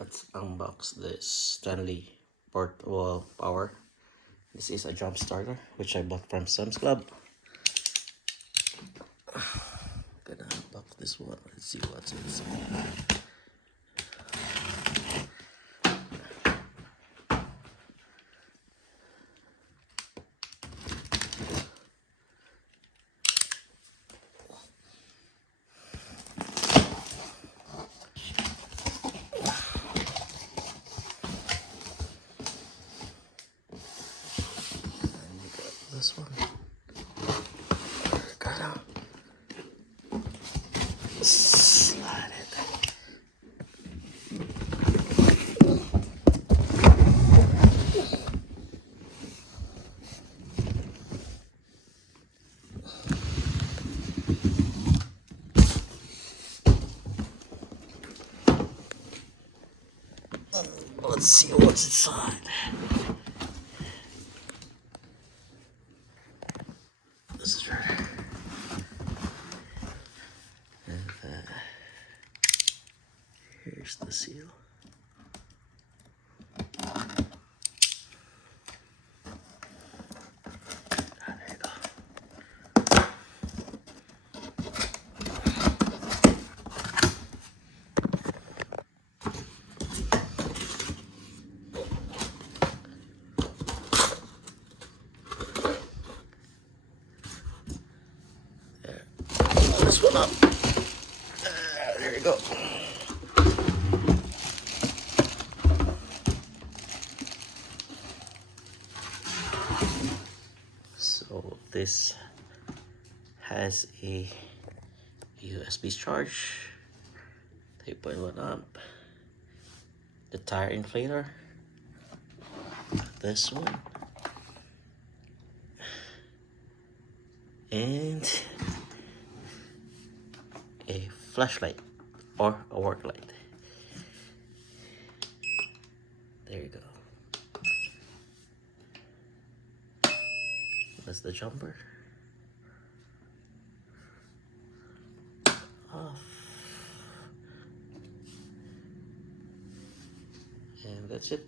Let's unbox this Stanley portable power. This is a jump starter which I bought from Sam's Club. Gonna unbox this one. Let's see what's inside. This one. Gotta slide it. Let's see what's inside. This is right. And here's the seal. There you go. This one up. There you go. So this has a USB charge, 3.1 amp, the tire inflator, this one, and a flashlight or a work light. There you go. That's the jumper. Off. And that's it.